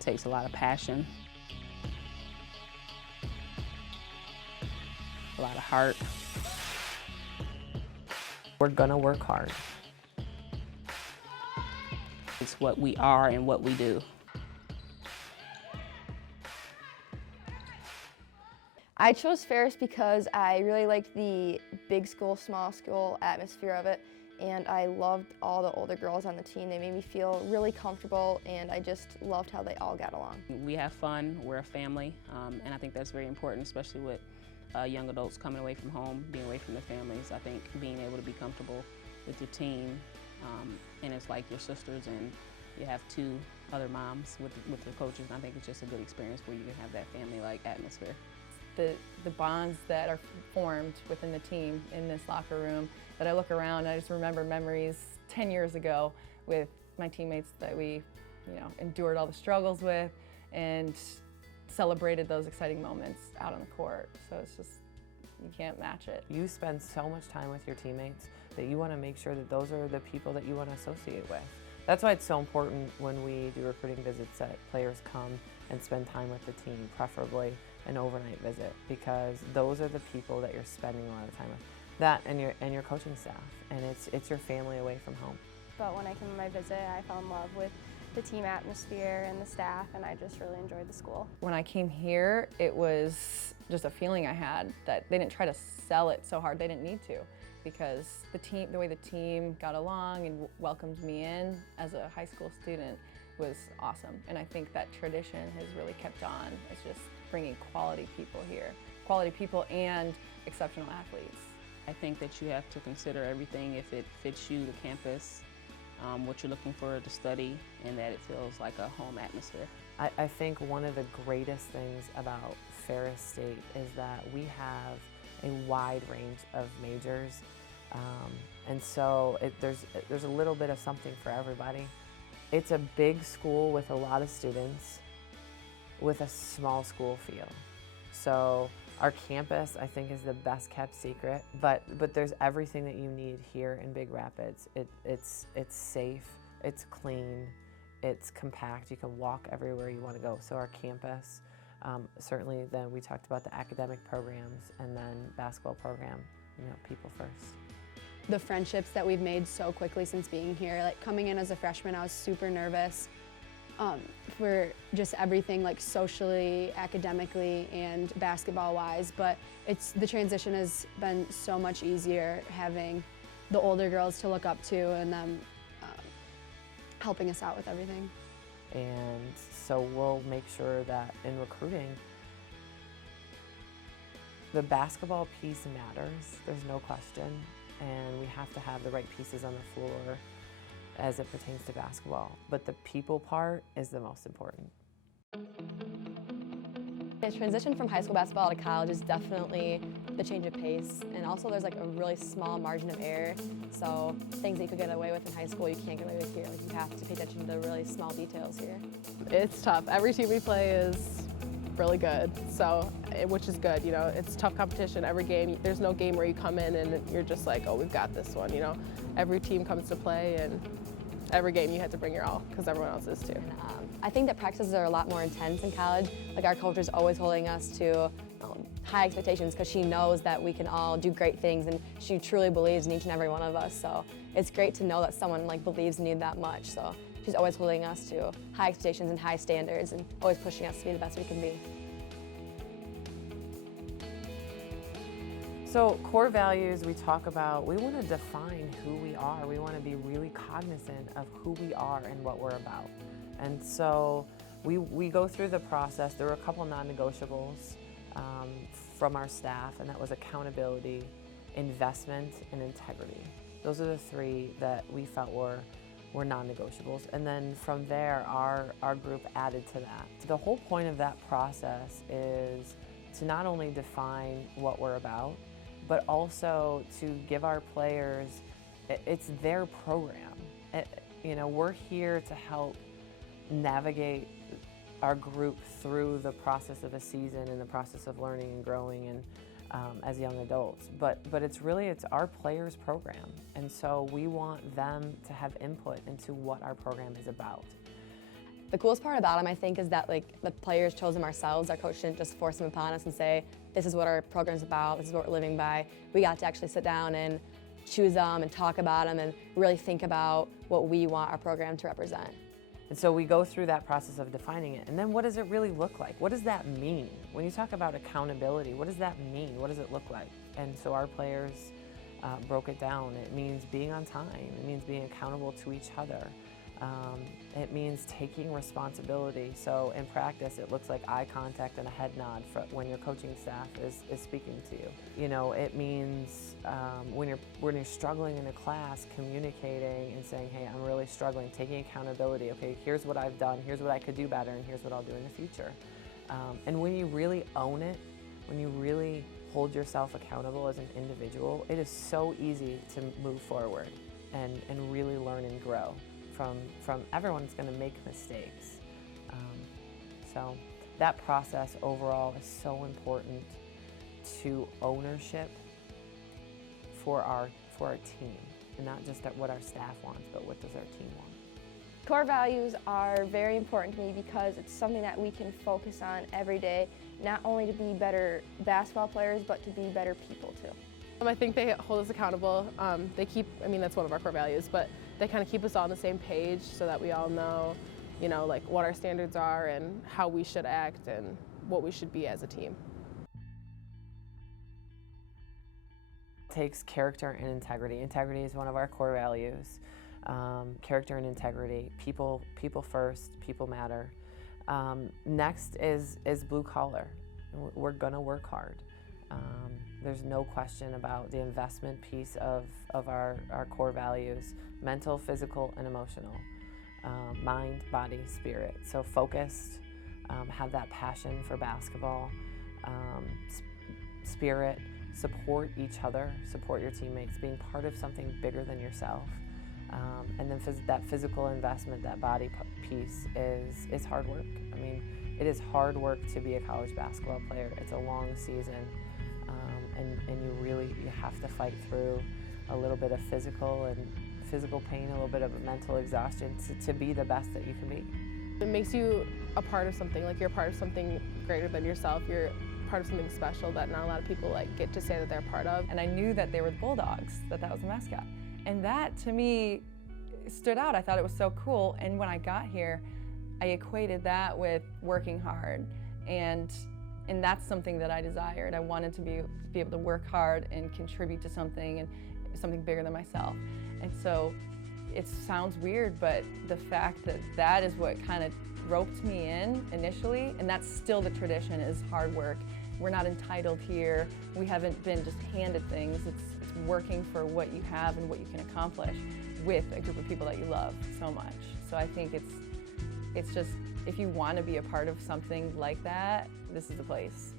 it takes a lot of passion, a lot of heart. We're gonna work hard. It's what we are and what we do. I chose Ferris because I really liked the big school, small school atmosphere of it, and I loved all the older girls on the team. They made me feel really comfortable, and I just loved how they all got along. We have fun, we're a family, and I think that's very important, especially with young adults coming away from home, being away from their families. I think being able to be comfortable with your team, and it's like your sisters, and you have two other moms with the coaches, and I think it's just a good experience where you can have that family-like atmosphere. The bonds that are formed within the team in this locker room, that I look around and I just remember memories 10 years ago with my teammates that we endured all the struggles with and celebrated those exciting moments out on the court. So it's just, you can't match it. You spend so much time with your teammates that you want to make sure that those are the people that you want to associate with. That's why it's so important when we do recruiting visits that players come and spend time with the team, preferably an overnight visit, because those are the people that you're spending a lot of time with. That and your coaching staff, and it's your family away from home. But when I came on my visit, I fell in love with the team atmosphere and the staff, and I just really enjoyed the school. When I came here, it was just a feeling I had that they didn't try to sell it so hard. They didn't need to, because the way the team got along and welcomed me in as a high school student was awesome. And I think that tradition has really kept on. It's just bringing quality people here, quality people and exceptional athletes. I think that you have to consider everything, if it fits you, the campus, what you're looking for to study, and that it feels like a home atmosphere. I think one of the greatest things about Ferris State is that we have a wide range of majors, and so there's a little bit of something for everybody. It's a big school with a lot of students with a small school feel. So our campus, I think, is the best kept secret, but there's everything that you need here in Big Rapids. It's safe, it's clean, it's compact. You can walk everywhere you want to go. So our campus, certainly then we talked about the academic programs, and then basketball program, people first. The friendships that we've made so quickly since being here, like coming in as a freshman, I was super nervous for just everything, like socially, academically, and basketball-wise, but the transition has been so much easier having the older girls to look up to and them helping us out with everything. And so we'll make sure that in recruiting, the basketball piece matters, there's no question, and we have to have the right pieces on the floor as it pertains to basketball. But the people part is the most important. The transition from high school basketball to college is definitely the change of pace, and also there's like a really small margin of error, so things that you could get away with in high school you can't get away with here. Like, you have to pay attention to the really small details here. It's tough. Every team we play is really good, so which is good. It's tough competition every game. There's no game where you come in and you're just like, oh, we've got this one. Every team comes to play, and every game you have to bring your all, because everyone else is too. And, I think that practices are a lot more intense in college. Like, our coach is always holding us to high expectations, because she knows that we can all do great things, and she truly believes in each and every one of us. So it's great to know that someone believes in you that much. So she's always holding us to high expectations and high standards, and always pushing us to be the best we can be. So core values, we talk about, we want to define who we are. We want to be really cognizant of who we are and what we're about. And so we go through the process. There were a couple non-negotiables from our staff, and that was accountability, investment, and integrity. Those are the three that we felt were non-negotiables. And then from there, our group added to that. The whole point of that process is to not only define what we're about, but also to give our players, it's their program. We're here to help navigate our group through the process of a season and the process of learning and growing and as young adults. But it's our players' program, and so we want them to have input into what our program is about. The coolest part about them, I think, is that like the players chose them ourselves. Our coach didn't just force them upon us and say, this is what our program's about, this is what we're living by. We got to actually sit down and choose them and talk about them and really think about what we want our program to represent. And so we go through that process of defining it. And then what does it really look like? What does that mean? When you talk about accountability, what does that mean? What does it look like? And so our players broke it down. It means being on time. It means being accountable to each other. It means taking responsibility. So in practice, it looks like eye contact and a head nod when your coaching staff is speaking to you. You know, it means when you're struggling in a class, communicating and saying, hey, I'm really struggling, taking accountability. Okay, here's what I've done, here's what I could do better, and here's what I'll do in the future. And when you really own it, when you really hold yourself accountable as an individual, it is so easy to move forward and really learn and grow. From everyone's going to make mistakes. So that process overall is so important to ownership for our team, and not just at what our staff wants, but what does our team want. Core values are very important to me because it's something that we can focus on every day, not only to be better basketball players, but to be better people too. I think they hold us accountable. That's one of our core values, but they kind of keep us all on the same page so that we all know, like what our standards are and how we should act and what we should be as a team. It takes character and integrity. Integrity is one of our core values. Character and integrity. People first. People matter. Next is blue collar. We're gonna work hard. There's no question about the investment piece of our core values: mental, physical, and emotional. Mind, body, spirit. So focused, have that passion for basketball, spirit, support each other, support your teammates, being part of something bigger than yourself. And then that physical investment, that body piece is hard work. I mean, it is hard work to be a college basketball player. It's a long season. And you have to fight through a little bit of physical pain, a little bit of mental exhaustion to be the best that you can be. It makes you a part of something, like you're part of something greater than yourself. You're part of something special that not a lot of people get to say that they're part of. And I knew that they were the Bulldogs, that was the mascot. And that to me stood out. I thought it was so cool. And when I got here, I equated that with working hard. And that's something that I desired. I wanted to be able to work hard and contribute to something, and something bigger than myself. And so it sounds weird, but the fact that that is what kind of roped me in initially, and that's still the tradition, is hard work. We're not entitled here. We haven't been just handed things. It's working for what you have and what you can accomplish with a group of people that you love so much. So I think it's just, if you want to be a part of something like that, this is the place.